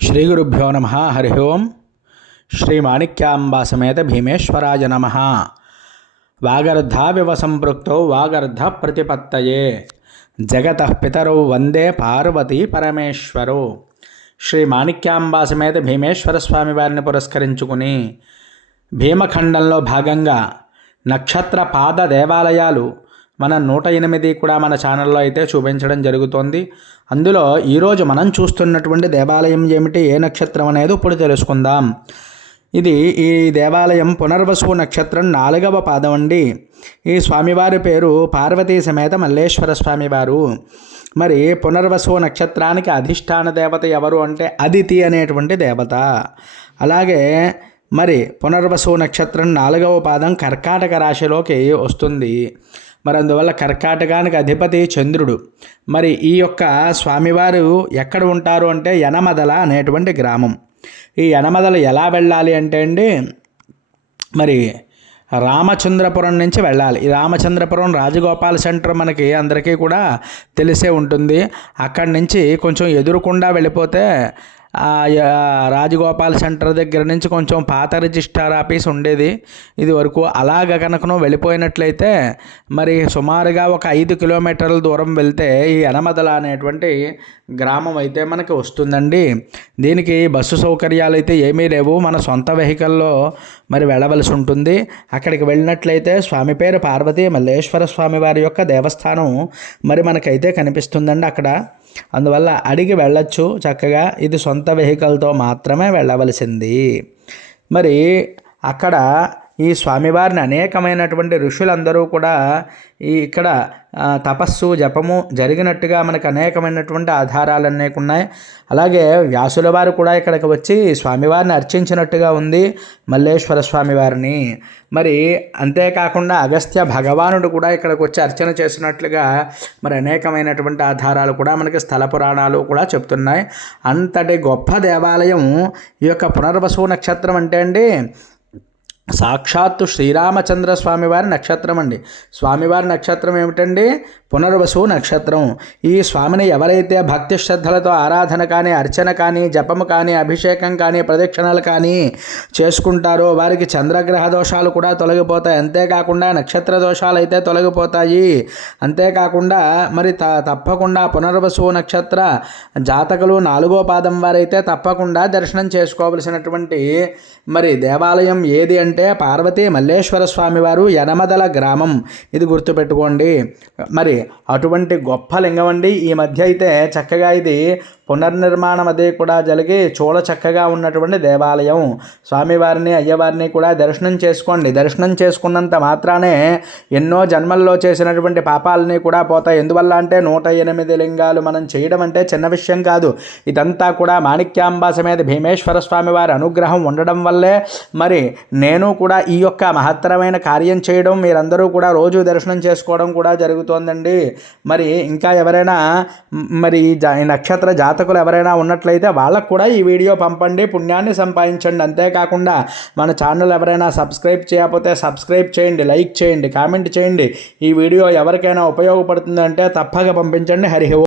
శ్రీ గురుభ్యో నమ. హరి ఓం. శ్రీ మాణిక్యాంబా సమేత భీమేశ్వరాయ నమ. వాగర్ధావివ సంపృక్తౌ వాగర్ధ ప్రతిపత్తయే జగతః పితరౌ వందే పార్వతీ పరమేశ్వరౌ. శ్రీ మాణిక్యాంబా సమేత భీమేశ్వర స్వామి వారిని పురస్కరించుకుని భీమఖండంలో భాగంగా నక్షత్ర పాద దేవాలయాలు మన 108 కూడా మన ఛానల్లో అయితే చూపించడం జరుగుతోంది. అందులో ఈరోజు మనం చూస్తున్నటువంటి దేవాలయం ఏమిటి, ఏ నక్షత్రం అనేది ఇప్పుడు తెలుసుకుందాం. ఈ దేవాలయం పునర్వసు నక్షత్రం 4వ పాదం అండి. ఈ స్వామివారి పేరు పార్వతీ సమేత మల్లేశ్వర స్వామివారు. మరి పునర్వసు నక్షత్రానికి అధిష్టాన దేవత ఎవరు అంటే అదితి అనేటువంటి దేవత. అలాగే మరి పునర్వసు నక్షత్రం 4వ పాదం కర్కాటక రాశిలోకి వస్తుంది. మరి అందువల్ల కర్కాటకానికి అధిపతి చంద్రుడు. మరి ఈ యొక్క స్వామివారు ఎక్కడ ఉంటారు అంటే యనమదల అనేటువంటి గ్రామం. ఈ యనమదల ఎలా వెళ్ళాలి అంటే అండి, మరి రామచంద్రపురం నుంచి వెళ్ళాలి. ఈ రామచంద్రపురం రాజగోపాల్ సెంటర్ మనకి అందరికీ కూడా తెలిసే ఉంటుంది. అక్కడి నుంచి కొంచెం ఎదురుకుండా వెళ్ళిపోతే రాజగోపాల్ సెంటర్ దగ్గర నుంచి కొంచెం పాత రిజిస్టార్ ఆఫీస్ ఉండేది ఇది వరకు. అలాగ కనుకను వెళ్ళిపోయినట్లయితే మరి సుమారుగా ఒక 5 కిలోమీటర్ల దూరం వెళ్తే ఈ యనమదల అనేటువంటి గ్రామం అయితే మనకి వస్తుందండి. దీనికి బస్సు సౌకర్యాలు అయితే ఏమీ లేవు, మన సొంత వెహికల్లో మరి వెళ్ళవలసి ఉంటుంది. అక్కడికి వెళ్ళినట్లయితే స్వామి పేరు పార్వతీ మల్లేశ్వర స్వామి వారి యొక్క దేవస్థానం మరి మనకైతే కనిపిస్తుందండి అక్కడ. అందువల్ల అడిగి వెళ్ళొచ్చు చక్కగా. ఇది సొంత వెహికల్తో మాత్రమే వెళ్ళవలసింది. మరి అక్కడ ఈ స్వామివారిని అనేకమైనటువంటి ఋషులందరూ కూడా ఇక్కడ తపస్సు జపము జరిగినట్టుగా మనకు అనేకమైనటువంటి ఆధారాలన్నీ ఉన్నాయి. అలాగే వ్యాసుల వారు కూడా ఇక్కడికి వచ్చి స్వామివారిని అర్చించినట్టుగా ఉంది, మల్లేశ్వర స్వామివారిని. మరి అంతేకాకుండా అగస్త్య భగవానుడు కూడా ఇక్కడికి వచ్చి అర్చన చేసినట్లుగా మరి అనేకమైనటువంటి ఆధారాలు కూడా మనకి స్థల పురాణాలు కూడా చెప్తున్నాయి. అంతటి గొప్ప దేవాలయం ఈ యొక్క పునర్వసు నక్షత్రం అంటే అండి సాక్షాత్తు శ్రీరామచంద్ర స్వామివారి నక్షత్రం అండి. స్వామివారి నక్షత్రం ఏమిటండి? పునర్వసు నక్షత్రం. ఈ స్వామిని ఎవరైతే భక్తి శ్రద్ధలతో ఆరాధన కానీ, అర్చన కానీ, జపము కానీ, అభిషేకం కానీ, ప్రదక్షిణలు కానీ చేసుకుంటారో వారికి చంద్రగ్రహ దోషాలు కూడా తొలగిపోతాయి. అంతేకాకుండా నక్షత్ర దోషాలు అయితే తొలగిపోతాయి. అంతేకాకుండా మరి తప్పకుండా పునర్వసు నక్షత్ర జాతకులు 4వ పాదం వారైతే తప్పకుండా దర్శనం చేసుకోవలసినటువంటి మరి దేవాలయం ఏది అంటే పార్వతీ మల్లేశ్వర స్వామివారు యనమదల గ్రామం. ఇది గుర్తుపెట్టుకోండి. మరి అటువంటి గొప్ప లింగం అండి. ఈ మధ్య అయితే చక్కగా ఇది పునర్నిర్మాణం అదే కూడా జరిగి చూడ చక్కగా ఉన్నటువంటి దేవాలయం. స్వామివారిని అయ్యవారిని కూడా దర్శనం చేసుకోండి. దర్శనం చేసుకున్నంత మాత్రానే ఎన్నో జన్మల్లో చేసినటువంటి పాపాలని కూడా పోతాయి. ఎందువల్ల అంటే 108 లింగాలు మనం చేయడం అంటే చిన్న విషయం కాదు. ఇదంతా కూడా మాణిక్యాంబా సమేత భీమేశ్వర స్వామివారి అనుగ్రహం ఉండడం వల్లే మరి నేను కూడా ఈ యొక్క మహత్తరమైన కార్యం చేయడం, మీరందరూ కూడా రోజు దర్శనం చేసుకోవడం కూడా జరుగుతోందండి. మరి ఇంకా ఎవరైనా మరి నక్షత్ర జాతకులు ఎవరైనా ఉన్నట్లయితే వాళ్ళకు కూడా ఈ వీడియో పంపండి, పుణ్యాన్ని సంపాదించండి. అంతేకాకుండా మన ఛానల్ ఎవరైనా సబ్స్క్రైబ్ చేయకపోతే సబ్స్క్రైబ్ చేయండి, లైక్ చేయండి, కామెంట్ చేయండి. ఈ వీడియో ఎవరికైనా ఉపయోగపడుతుందంటే తప్పక పంపించండి. హరి ఓం.